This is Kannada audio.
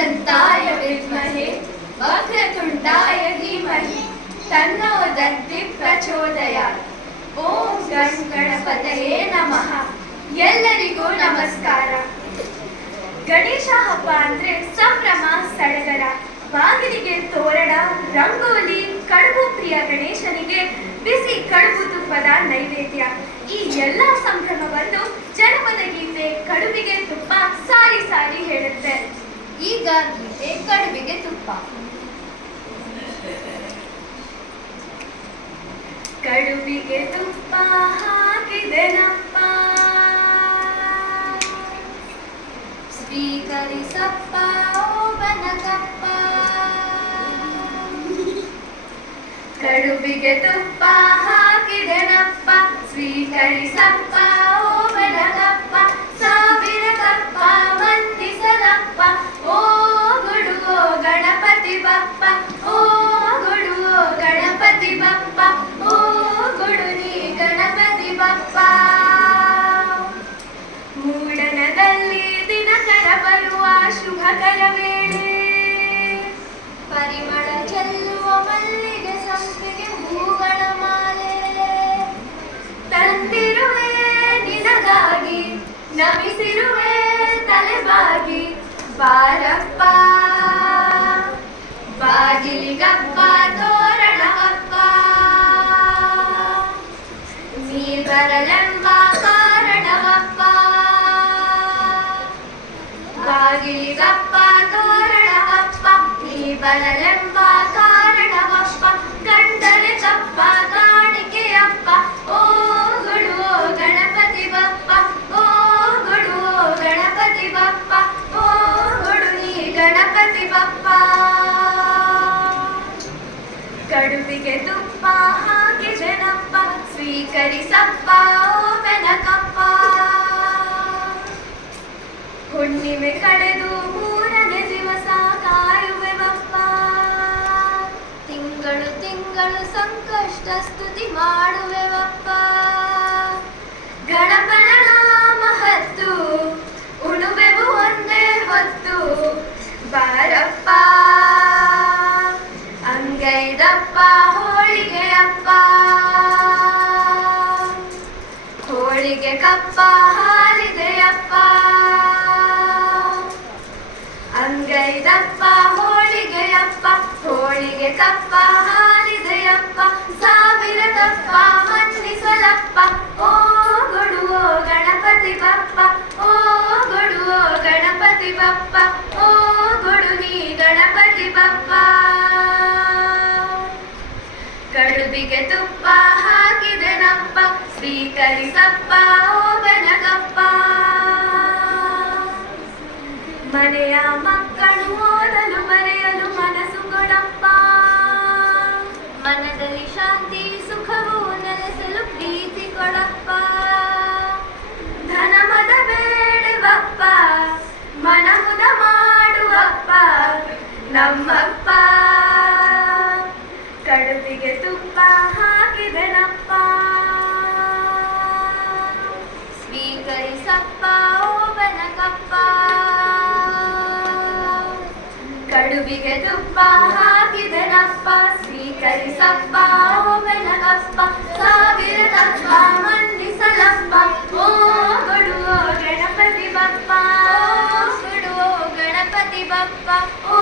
एकदन्ताय विद्महे वक्रतुण्डाय धीमहि तन्नो दन्ति प्रचोदयात्. ಓಂ ಗಣಪತಯೇ ನಮಃ. ಎಲ್ಲರಿಗೂ ನಮಸ್ಕಾರ. ಗಣೇಶ ಹಬ್ಬ ಅಂದ್ರೆ ಸಂಭ್ರಮ ಸಡಗರ. ಬಾಗಿಲಿಗೆ ತೋರಣ, ರಂಗೋಲಿ, ಕಡುಬು ಪ್ರಿಯ ಗಣೇಶನಿಗೆ ಬಿಸಿ ಕಡುಬು ತುಪ್ಪದ ನೈವೇದ್ಯ. ಈ ಎಲ್ಲ ಸಂಭ್ರಮವನ್ನು ಜನಪದ ಗೀತೆ ಕಡುಬಿಗೆ ತುಪ್ಪ ಸಾರಿ ಸಾರಿ ಹೇಳುತ್ತೆ. ಈಗ ಗೀತೆ ಕಡುಬಿಗೆ ತುಪ್ಪ. ಕಡುಬಿಗೆ ತುಪ್ಪ ಹಾಕಿದೆನಪ್ಪ, ಸ್ವೀಕರಿಸಪ್ಪ ಓ ಬನಕಪ್ಪ. ಕಡುಬಿಗೆ ತುಪ್ಪ ಹಾಕಿದೆನಪ್ಪ, ಸ್ವೀಕರಿಸಪ್ಪ ಓ ಬನಕಪ್ಪ. ಸಾವಿರ ಕಪ್ಪ ವಂದಿಸದಪ್ಪ, ಓ ಗುಡು ಗಣಪತಿ ಬಪ್ಪ, ಓ ಗುಡು ಗಣಪತಿ ಬಪ್ಪ, ಓ ಗುಡು ನೀ ಗಣಪತಿ ಬಪ್ಪ. ಮೂಡಣದಲ್ಲಿ ದಿನಕರ ಬರುವ ಶುಭಕರ ವೇಳೆ, ಪರಿಮಳ ಚೆಲ್ಲುವ ಮಲ್ಲಿಗೆ ಸಂಪಿಗೆ ಹೂಗಳ ಮಾಲೆ. ತಂದಿರುವೆ ನಿನಗಾಗಿ, ನಮಿಸಿರುವೆ ತಲೆಬಾಗಿ, ಬಾರಪ್ಪ ಬಾಗಿಲಿಗಪ್ಪ ತೋರಣವಪ್ಪ. ನೀ ಬರಲೆಂಬ ಕಾರಣವಪ್ಪ, ಬಾಗಿಲಿಗಪ್ಪ ತೋರಣವಪ್ಪ. ನೀ ಬರಲೆಂಬ ಕಾರಣವಪ್ಪ, ಕಂಡರೆ ತಪ್ಪ ಕಾಣಿಕೆಯಪ್ಪ. ಓ ಗುಡು ಗಣಪತಿ ಬಪ್ಪ, ಓ ಗುಡು ಗಣಪತಿ ಬಪ್ಪ, ಓ ಗುಡು ನೀ ಗಣಪತಿ ಬಪ್ಪ. ಕಡುಬಿಗೆ ತುಪ್ಪ ಹಾಕಿದೆನಪ್ಪ, ಸ್ವೀಕರಿಸಪ್ಪ ಓ ಬೆನಕಪ್ಪ. ಹುಣ್ಣಿಮೆ ಕಳೆದು ಮೂರನೇ ದಿವಸ ಕಾಯುವೆವಪ್ಪ, ತಿಂಗಳು ತಿಂಗಳು ಸಂಕಷ್ಟ ಸ್ತುತಿ ಮಾಡುವೆವಪ್ಪ. ಗಣಪನ ನಾಮ ಹತ್ತು ಉಣುವೆವು ಒಂದೇ ಹೊತ್ತು, ಬಾರಪ್ಪ ಅಂಗೈದಪ್ಪ ಹೋಳಿಗೆಯಪ್ಪ. ಹೋಳಿಗೆ ಕಪ್ಪ ಹಾಲಿದೆಯಪ್ಪ, ಅಂಗೈದಪ್ಪ ಹೋಳಿಗೆಯಪ್ಪ. ಹೋಳಿಗೆ ಕಪ್ಪ ಹಾಲಿದೆಯಪ್ಪ, ಸಾವಿರ ಕಪ್ಪ ವಂದಿಸಲಪ್ಪ. ಓ ಗುಡು ಗಣಪತಿ ಬಪ್ಪ, ಓ ಗುಡು ಗಣಪತಿ ಬಪ್ಪ, ಓ ಗುಡು ನೀ ಗಣಪತಿ ಬಪ್ಪ. ಕಡುಬಿಗೆ ತುಪ್ಪ ಹಾಕಿದೆನಪ್ಪ, ಸ್ವೀಕರಿಸಪ್ಪ ಓ ಬೆನಕಪ್ಪ. ಮನೆಯ ಮಕ್ಕಳು ಓದಲು ಬರೆಯಲು ಮನಸ್ಸು ಕೊಡಪ್ಪ, ಮನದಲ್ಲಿ ಶಾಂತಿ ಸುಖವು ನೆಲೆಸಲು ಪ್ರೀತಿ ಕೊಡಪ್ಪ. ಧನ ಮದ ಬೇಡವಪ್ಪ, ಮನಮುದ ಮಾಡುವಪ್ಪ ನಮ್ಮಪ್ಪ. ಕಡುಬಿಗೆ ತುಪ್ಪ ಹಾಕಿದೆನಪ್ಪ, ಸ್ವೀಕರಿಸಪ್ಪ ಓ ಬನಕಪ್ಪ. ಕಡುಬಿಗೆ ತುಪ್ಪ ಹಾಕಿದೆನಪ್ಪ, ಸ್ವೀಕರಿಸಪ್ಪ ಓ ಬೆನಕಪ್ಪ. ಸಾವಿರ ತಪ್ಪ ವಂದಿಸಲಪ್ಪ, ಓ ಗುಡು ಗಣಪತಿ ಬಪ್ಪ, ಓ ಗುಡು ಗಣಪತಿ ಬಪ್ಪ, ಓ